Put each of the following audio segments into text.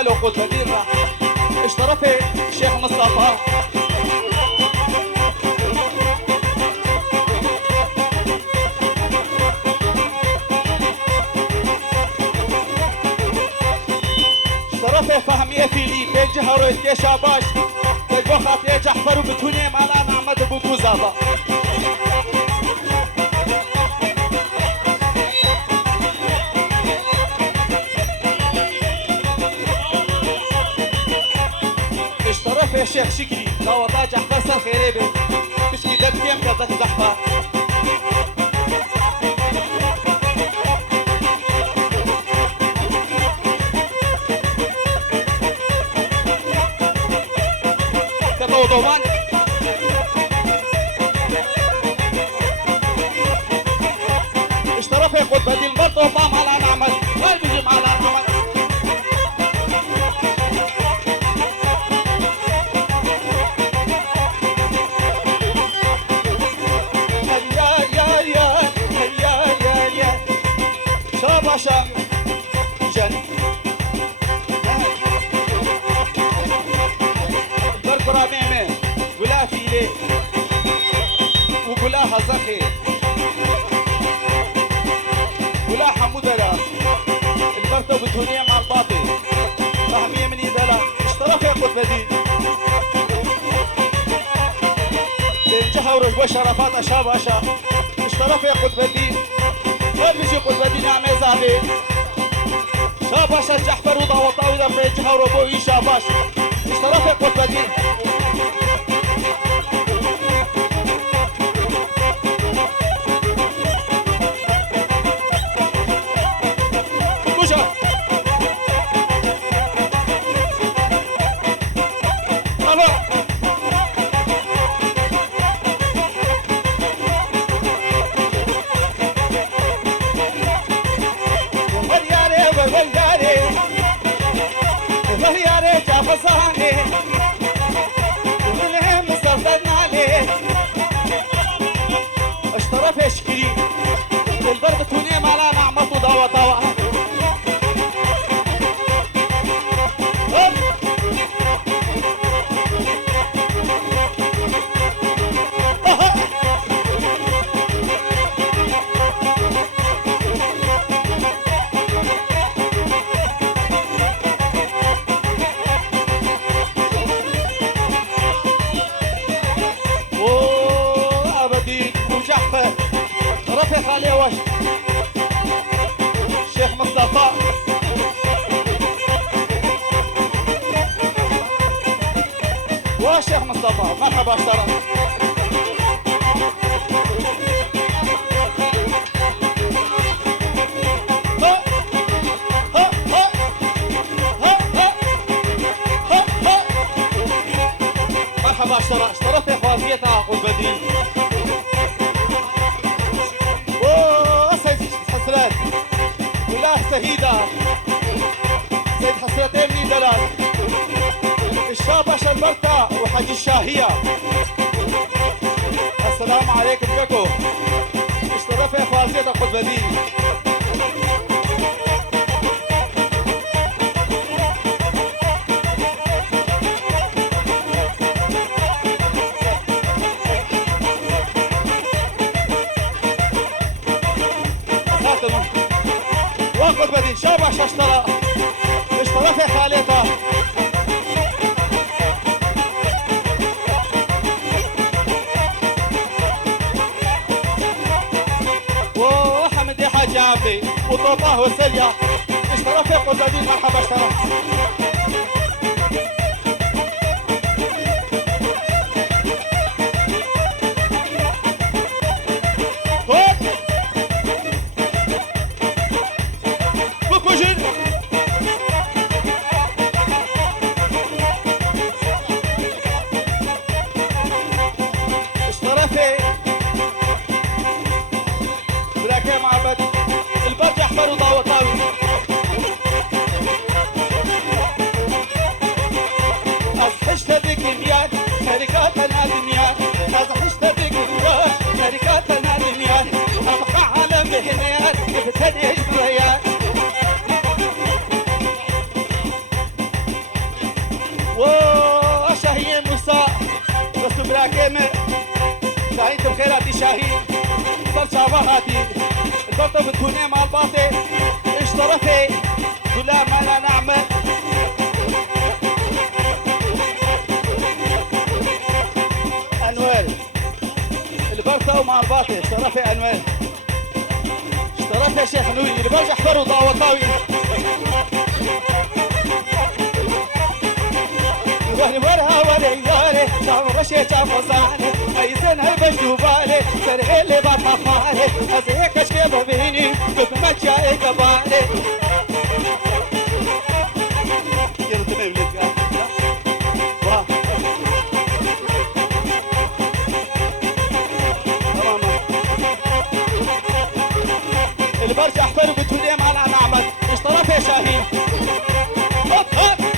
حفل وقود مدينة اشترفه الشيخ مصطفى. اشترفه فهمية فيلي بيجها رويت شاباش تجبو خاطي جحفر وبتوني مالا نعمد بوكو زابا. اشترفه الشيخ شكري قوطا جحفر سر خيري بي بشكي دبتيم كذا زحفر. دومان اشترف ياخد بديل برضه طعم على نعمل وين بيجي على نعمل. يا شاباشا جن برقرا ميمه ولا فيلي ولا هزخي ولا حمودلا البرتة والدنيا مع الباطل فهمية من يدلا اشترف ياخد بديل الجهة ورجوة شرفات أشاباشا اشترف ياخد بديل هل بيجي ياخد بديل يا عمي زعبي شاباشا جحفر وضوطاوي دفع الجهة وربوي شاباش اشترف ياخد بديل. اشترف يشكري البرد توني مالا نعمته دوا طوا. رفيق عليه وش الشيخ مصطفى والشيخ مصطفى مرحبا اشترك. مرحبا اشترك يا خوازيتها والبديل سهيدة سيد حسرتين من دلال الشابة البرتة وحاج الشاهية. السلام عليكم بكو اشترف يا خوازية تاخد بديل. واخد بديل شابش اشترى في خالتها وحمد حاج عبدي وطوطاه وسليا اشترى في قد بديل. مرحبا اشترى البرج احمر وضوطاوي شاهين برجع وهاتي البطة بتكوني مع الباطي اشترفي كلها ما لا نعمل انوال البرطة ومع الباطي اشترفي انوال اشترفي يا شيخ نوي اللي برجع احضر وضاوطاوي وهي ورها وليالي شعب غشي شعب وصاني ايزن هاي بجوبالي سرعي اللي بطخالي ازيك اشكي بيني كيف ما تشاي قبالي يلا تمام لك واه تمام اللي برجع احفر وبتولي مع العنعمل اشترف يا شاهين هوب هوب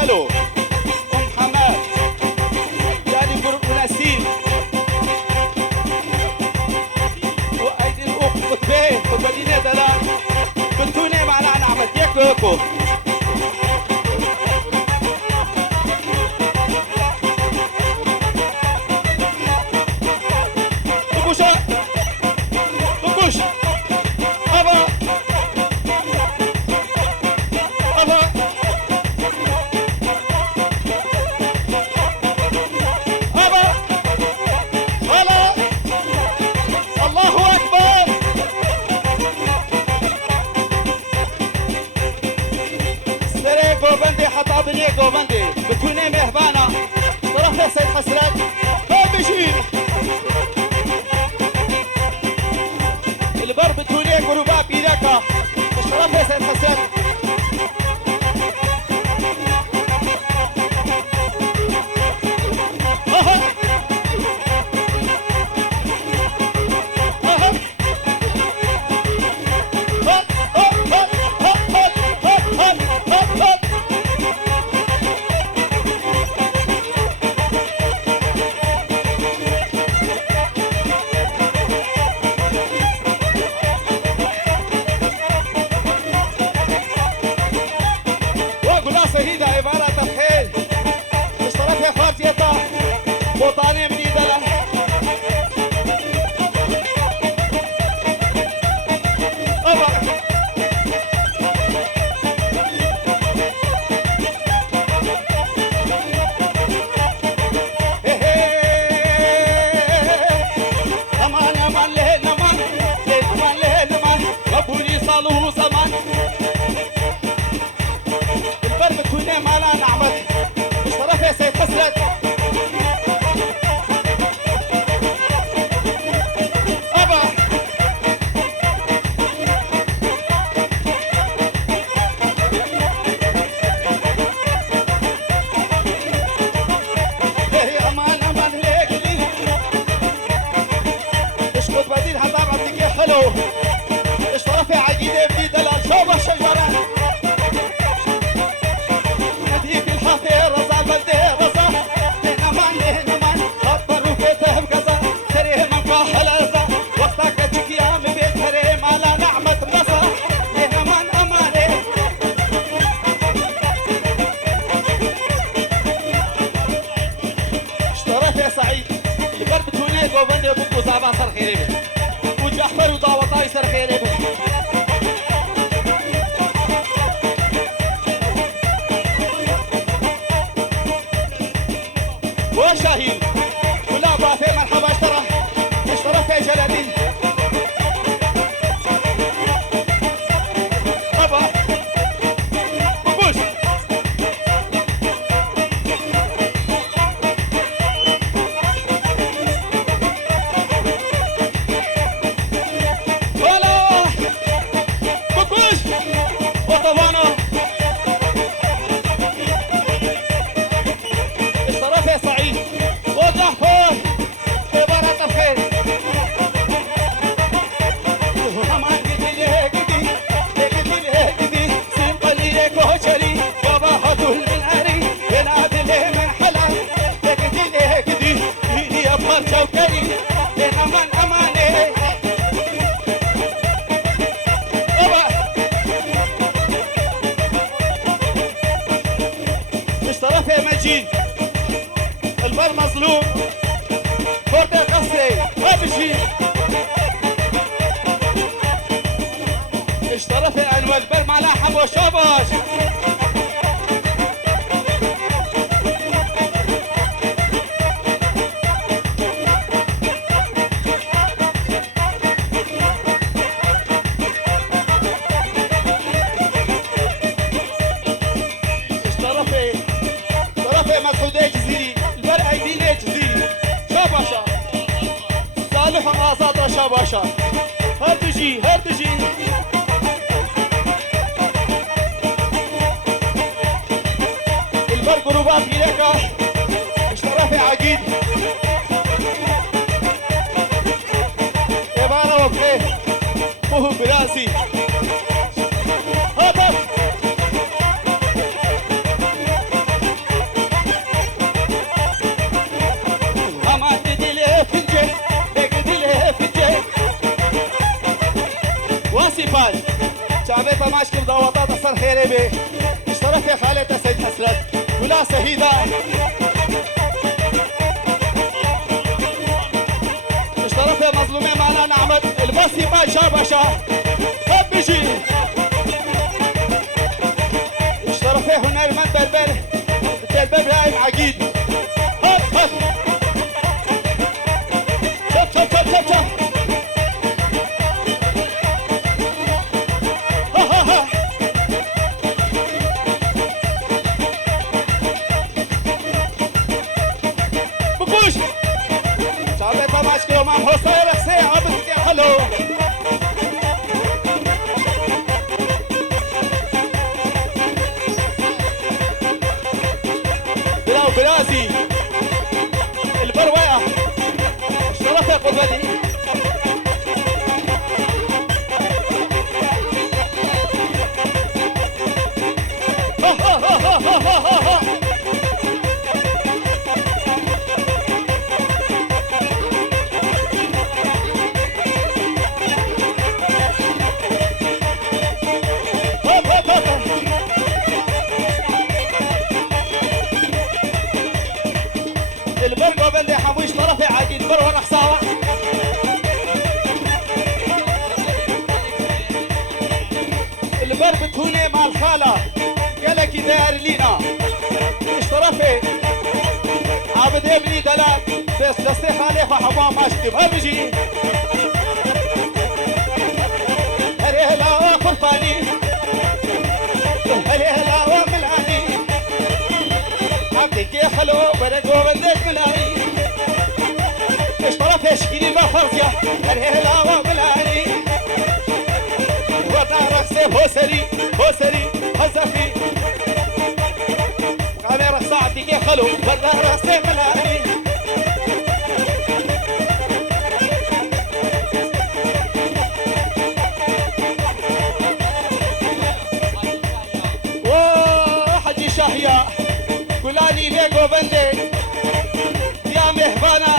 خلو ام حماد يعني قرب نسيم وايدي الاخ قطبين قطبين دلال بنتوني معنا نعمل ياكوكو طبوشة طبوش ابا ابا بندي حطها بنيكو بندي بتكوني مهبانة طرف يا سيد حسرات هو بيجي البر بتكوني قربا بيدكا الشرف يا سيد حسرات سيدة عبارة تفحيل اشترك يا خاطيتا بوطاني من يدلة أبا أمان أمان لهن أمان لهن أمان لهن أمان ربوني صالوه زمان بتكوني ما لا نعمل اشترف يا سيد حسرت ابا هي امان امان ليك لي اشكت بديل هضام عندك يا حلو اشترف يا عقيده بدي دلال شوف الشجره وبندي بكو زعبان صار خيري وجحفر وضاوطاي صار خيري وشاهين كلها بافي مرحبا اشترى في جلالين ابا بوش بجي البر مظلوم فرد قصري ها بجي اشترف العنوان البر معنا حبو شاباش باشا هر تجي البر جروبات إليك اشترى في عقيد عبارة وبخير وهو براسي هاتف أما تدلي فنجي واسفال شعبي طماش كل ضوطات أصر خيري بي اشترك في خالة سيد حسرت ولا سهيدة اشترك في مظلومي معنا نعمت الواسفال شابشا خب بيجي اشترك في هنا المن بربر التلبب رايم عقيد هب هب شب شب شب شب شب حصير حسين عبد يا حلو بلاو براسي البروية اشترف يا قدوتي البر قبل حبوش طرفي عقيد بر ورا حصاوة البر بتهوني مع الخالة قالك داير لينا ايش طرفي عبد ابني دلال بس دستي خالي فحبا ما اشتب هل بجي هريه لا قرطاني هريه لا ملاني عبدك يا حلو برقو بندك ملاني اشترف اشكيلي بفرزيا هريه لا ملاني ودارك سيف هوسري هزفي قامي رقص عبدك يا حلو ودارك سيف ملاني شهيا كلاني بيقو بندي يا مهبانا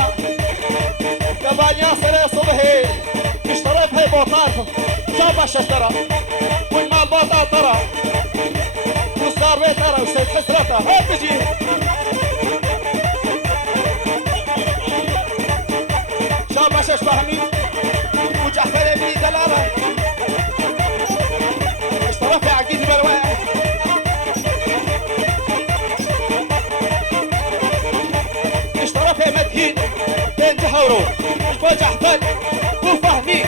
كبانيا سري صبحي اشتريت هاي بوطات شابش اشترى والمال بوطات ترى وصار بيت ترى وسيد حسرتها هاي بجي شابش اشبهني وجعفر ابني دلالة اشترى في عقيد بالواحد مدهين بين جهورو وجع فل وفهمي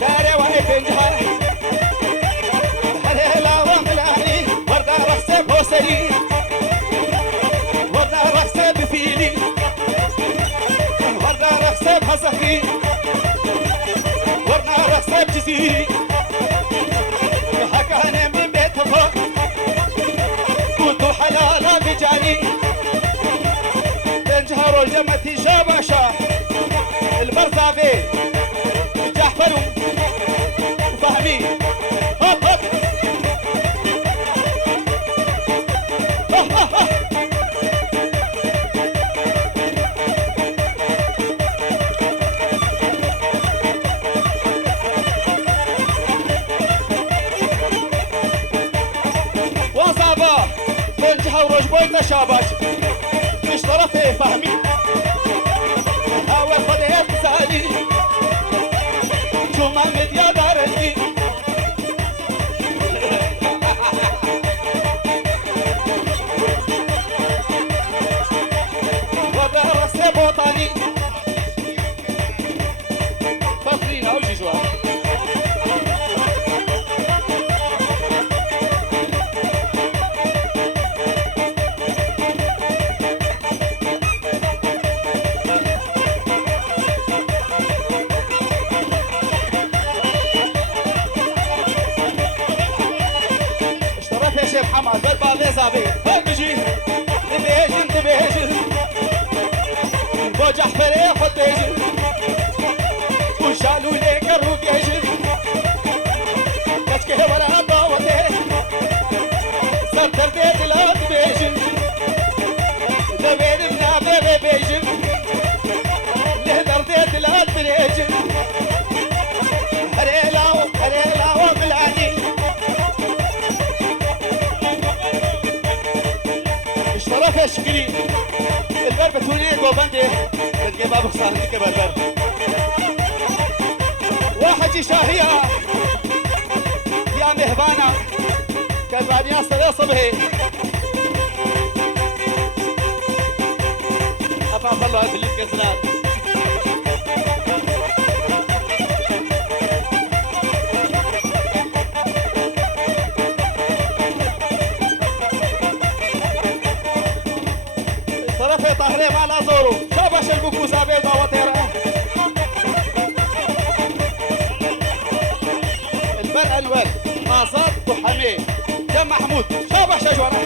داري وهي بين جهر هلا وملاني وردا رخصة بوسري وردا رخصة بفيلي وردا رخصة بحصفي وردا رخصة بجزيري حكانا من بيتها كنتو حلالا بجاني جهروا جمتي شابشا البرصافي جحفر وفهمي هب هب وصابا بين جهروا جبويت شابش مش طرفي فهمي هوا خدها تسالي شو ما مديا دارتي ودرس بوطني فاكرين او جيجوا محمد بالبابي زابي بجي تبيجن تبيجن بوجح فري خطيجن وشالوا ليك الروب يجن كشكي ولا باوتي سبتر ديت لا تبيجن دبير بنا بيجن لهدر ديت لا تبيجن هريلا بالعدي اشتراك اشكري البربة توني جوباندي تلقى بابك صاحبك بالبر واحد شاهية يا مهبانة كالبانيا صلي صبحي أفعف الله هذا اللي كسنان طرفي طهري ما لا زورو شابش البكوس عبيد وطيرة البر أنور ناصر وحمي جم محمود شابش شجورة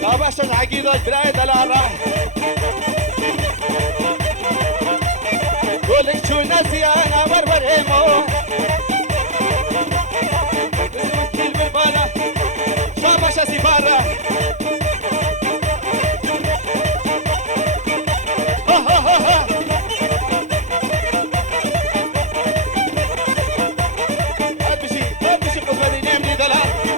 شابش العقيدة برايد الأراح قولك شو ناسي أنا بربر إيمو اسمك بالبالة شابش سفارة أبشي قفل نمني دلال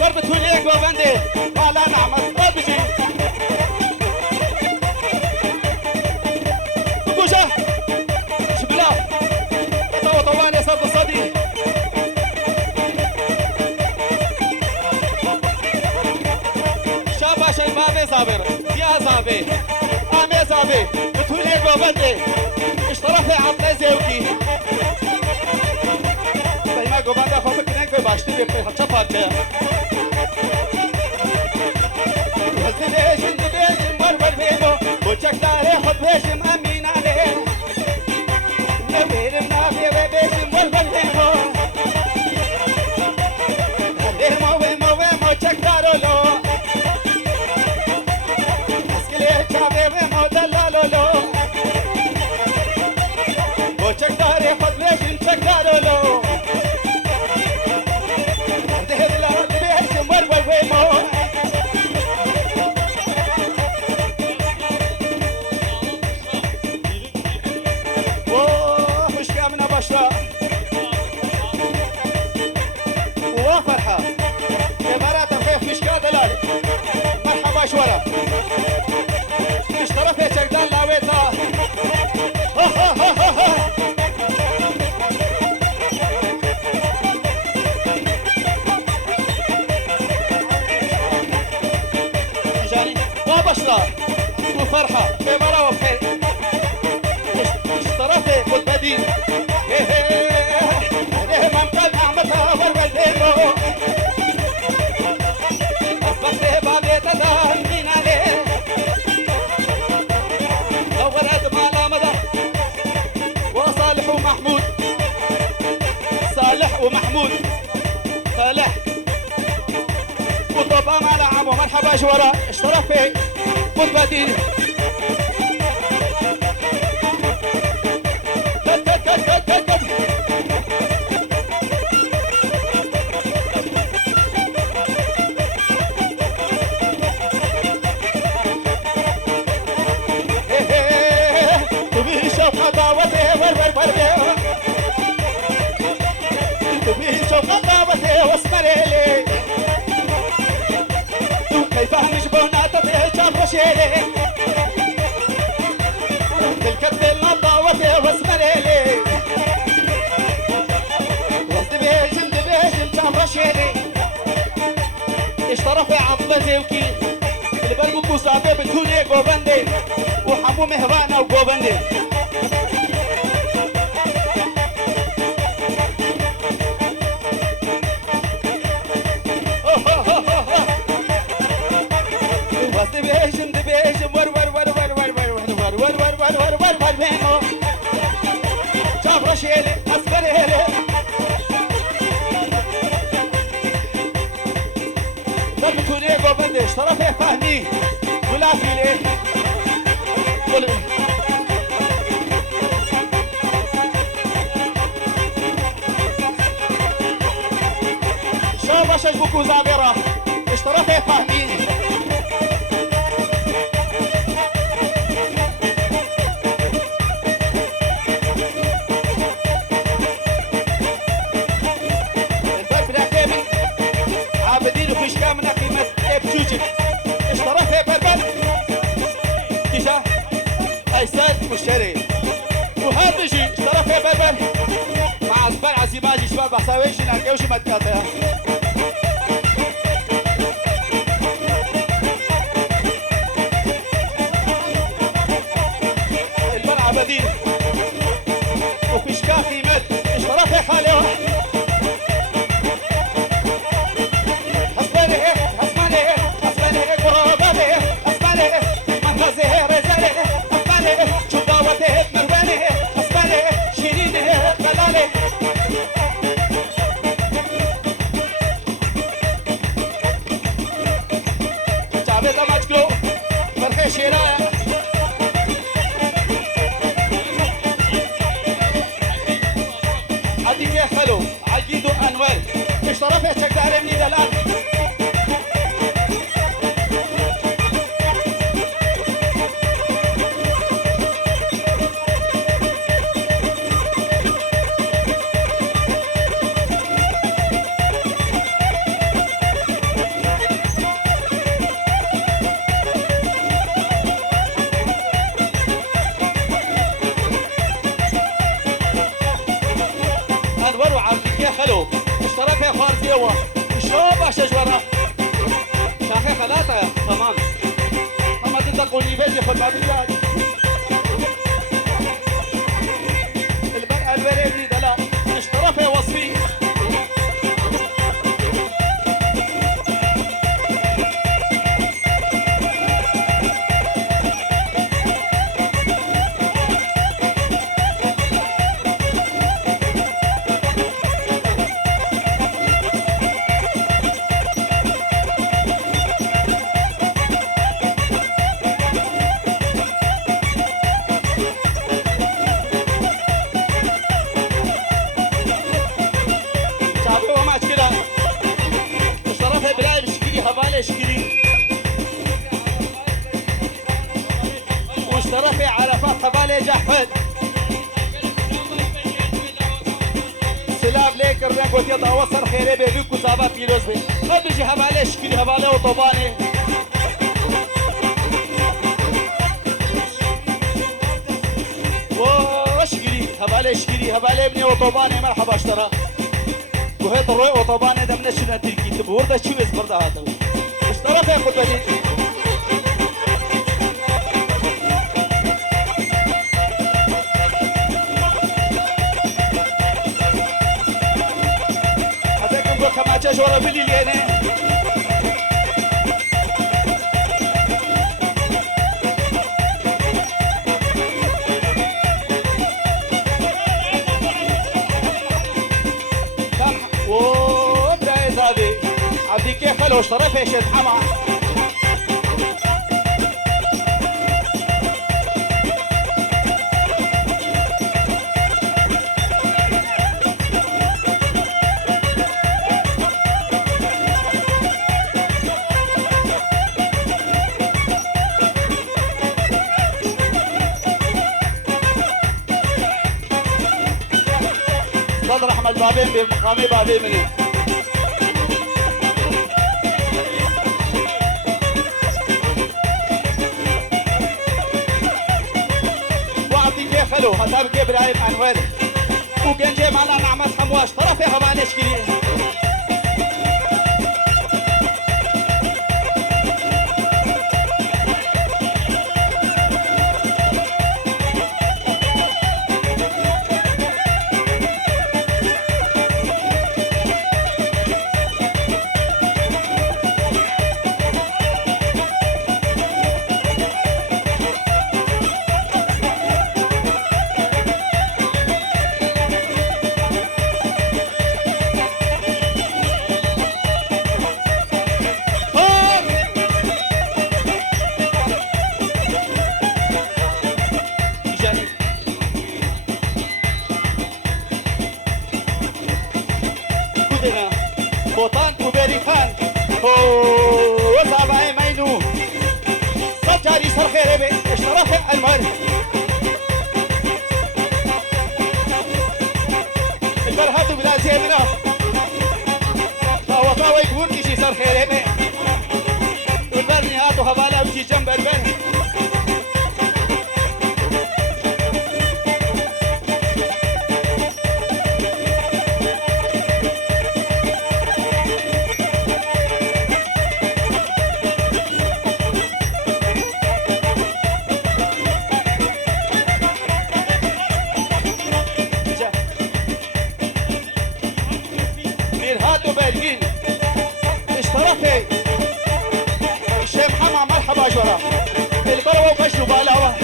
ضربة هوليك وبندي وعلى نعمة بجي بوشة شبلا طواني صد الصدي شاباش البابي زابر يا زابي امي زابي بتهوليك وبندي اشترفي عطلي زيوكي شبه هتشفك هزبيش اندبيش مرور بينو وجك داري خد بيش مأمين عليه نوير منافي وبيش مرور بينو هليمو ويمو ويمو جك دارو لو اسكلي شعبي ويمو دلالو لو وجك داري خد بيش جك دارو لو هدهد لهد بيش مرور بينو وفرحة كبارات الخيف مشكا دلال مرحبا شورا اشترف يا شكدان لاويتا جاني وبشرة وفرحة كبارة وبخير اشترف قد بدين ممكن أعمتها والبلدينو أصبحت بابي تدهنين عليه دورت مالا مدى وصالح ومحمود صالح ومحمود صالح وطبعا على عمو مرحبا جورا اشترك في قطبة ديني كيف همش بوناتا تهجم رشيلي الكبد النضاوة واسمريلي وصدبيجم دبيجم جام رشيلي اشترف عضلتي وكي البربو كوسافي بتكوني قوبندي وحمو مهرانا وقوبندي دبيجم ور ور ور ور ور ور ور ور ور ور ور ور ور ور بينو جام رشيلي اسمريلي بتكوني قوبندي اشترف فهمي ولا في ليه شاباش بوكو زابيرا اشترف فهمي عابدين وفيش كامنا قيمة بشوشك اشترف بربر كيشا ايساد مشتري وهذا شيء اشترف بربر مع زبال عزيماجي شباب بحساويش نرجوش متكاتها البر عابدين وفيش قيمة اشترف خالي حلو عجيد وانوار اشترف يا شكدار مني دلال حلو اشترك يا خالد يوا شوف شجره شاخه ثلاثه تمام اما تدقوني بيجي خد بعد البرقه البريدي دلا اشترك يا وصفي اشكري واشترى في عرفات حبالي جحفل سلام ليك الرنقوت يضع وصر خيري بيبيكو زابات بيلوز بي هبجي حبالي اشكري حبالي وطباني واشكري حبالي اشكري حبالي ابني وطباني مرحبا اشترى وهيط الروي وطباني ده من الشنة تلقي تبور ده شو يزبر ده هذا اشترى في قدبتي كما تشورا بلي ليني وبدا يزابي عبدي كيف لو اشترى في شد حما صدر احمد بابين بمقامي بابين مني وعطي كيف حلو مذهب كيف رايب عن وين وجنجي معنا نعمت حمواش ترى فيها معلش كلي بوطان كوبيري خان وصابعي مينو صجاري صار خيري بي اشترف المر البرهات بلا زيادنا طاوطاوي يقول كيشي صار خيري بي والبرني هاتو هبالا بشي جنب البر هاتوا بالجين اشتركي الشيخ محمد مرحبا جرا البروه وبشروا بالاوه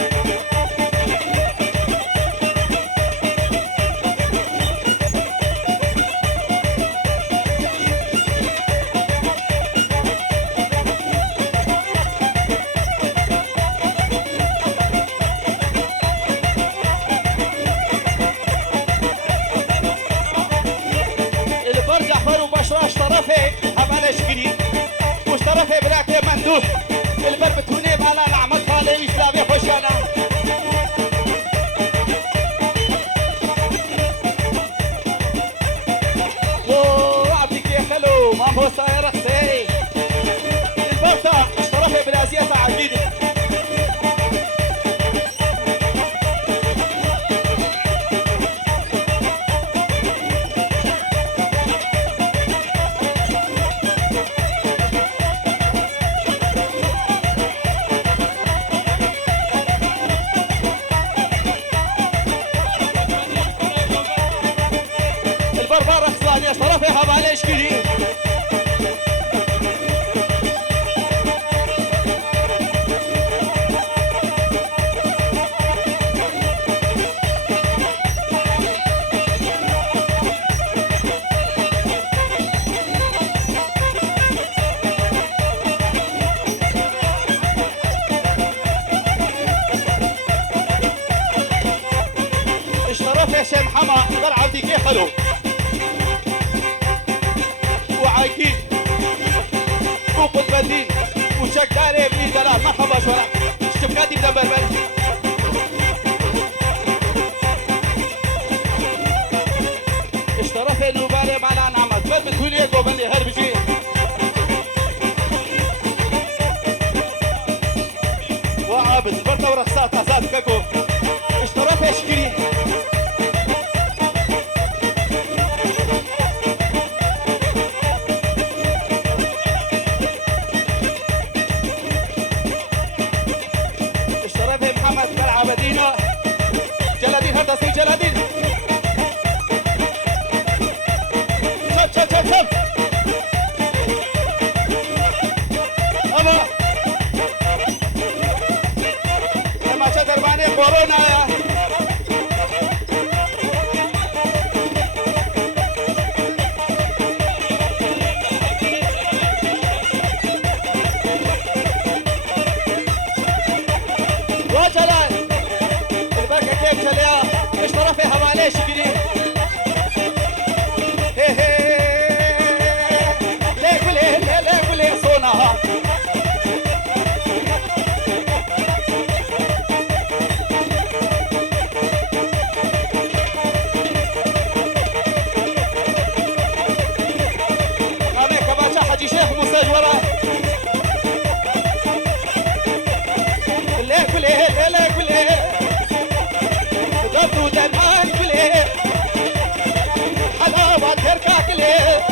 اشترفي حمالة شكري واشترفي بلاكي مندوح البر بتوني مالا نعمل خالي إسلامي خوشانا وعبدك يا خلو ما هو سايرة سي البرطة اشترفي بلازية عجيدة اشترفي حبالي اشكري اشترفي شيخ محمد قال عبدي كيف حلو وعايكين وقطب الدين وشكاري بني دلال مرحبا شورا شبكاتي بدن بربر اشترف نوباري معنا نعمت بل بتولي قوبني هربجي وعابد برطة ورخصات عزاد كاكو اشترف اشكري عبدينا جلادين هردسي جلادين شب شب شب شب أما لما شدر باني كورونا يا وجلال اشترى فيها معليش جديد هي هي ليه كل صونها مامي كباشا حجي شيخ مستجورة ليه كل ضبطوا دمان كله حلاوة تركا كله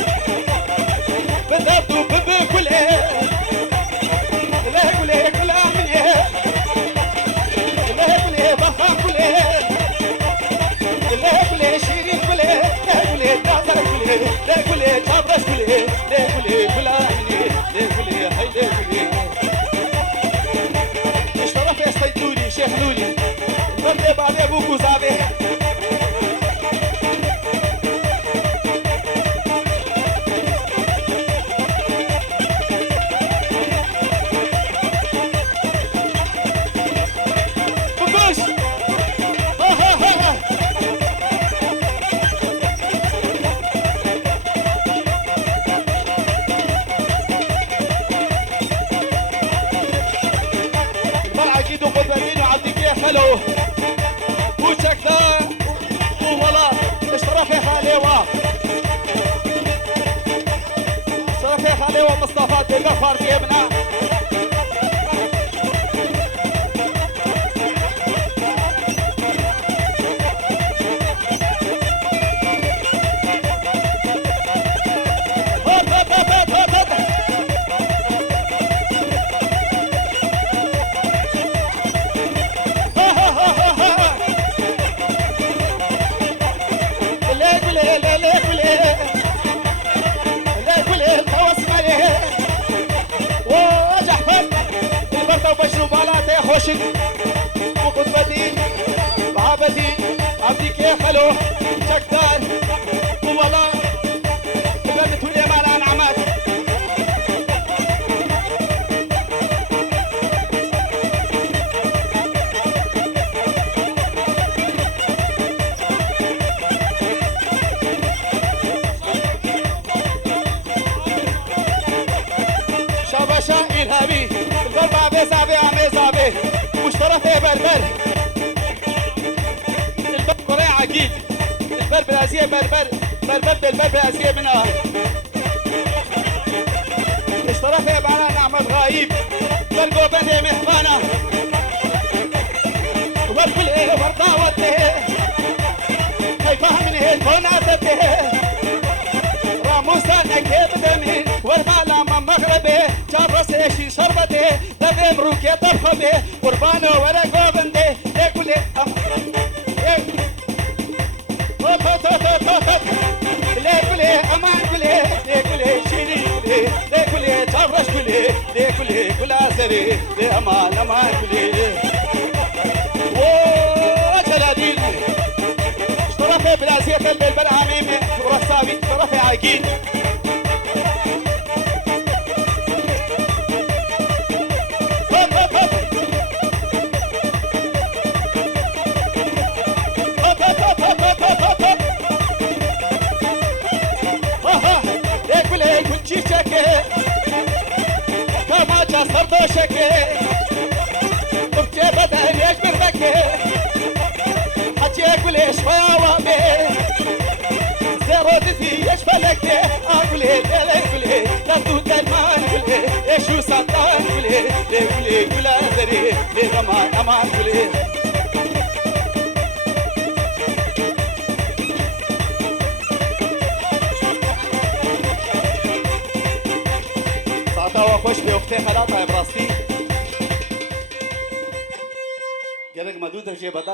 بضبطوا بب كله له كله كله منه له كله بخا كله له كله شيرين كله له كله دازر كله له كله شابرش كله له كله كله منه له كله هاي له كله اشترف يستيدوني شيخ نوني ضربي بعد ابوك وزعبي بوش البلعة جيدو قدامين وعبدك يا خلو وشكدا وولا اشترى في خاليوة اشترى في خاليوة مصطفى تقفر جيبنا وبشرب على خوشك وقطبتي بعبدي عبدك يا خلو شكدار والله بقدت ولي مال انعمات شابشا إرهابي البربع بيزعبي عميزعبي واشترف ايه بربر البرب قرية عقيد البرب الازيه بربر بالبرب الازيه منها اشترف ايه بعنا نعمل غايب برقو بندي محبانة والكل ايه ورطاوته هاي فهمني هي توناتته راموسا نكيب دمين والمالا من مغربي جاب رسيشي شربتي دبي مروكي طبخبي قربانو ورقو بندي ليكولي ليكولي امان كولي ليكولي شيري كولي ليكولي جاب رش كولي ليكولي كلا سري لأمان امان كولي وجلادين اشترفي بلازية بالبرعاميم ورصابي اشترفي عاقين بردوشكي وبجي بدل يجبر بكي حجيك وليش فاوامي زرودتي يشفلك أقولي دلك ولي تبدو دلمان ولي يشو سلطان ولي ولي ولا دري لغمان أمان ولي ساعتها خوش بأختي خلاطها براستي قالك مدودة جي بدل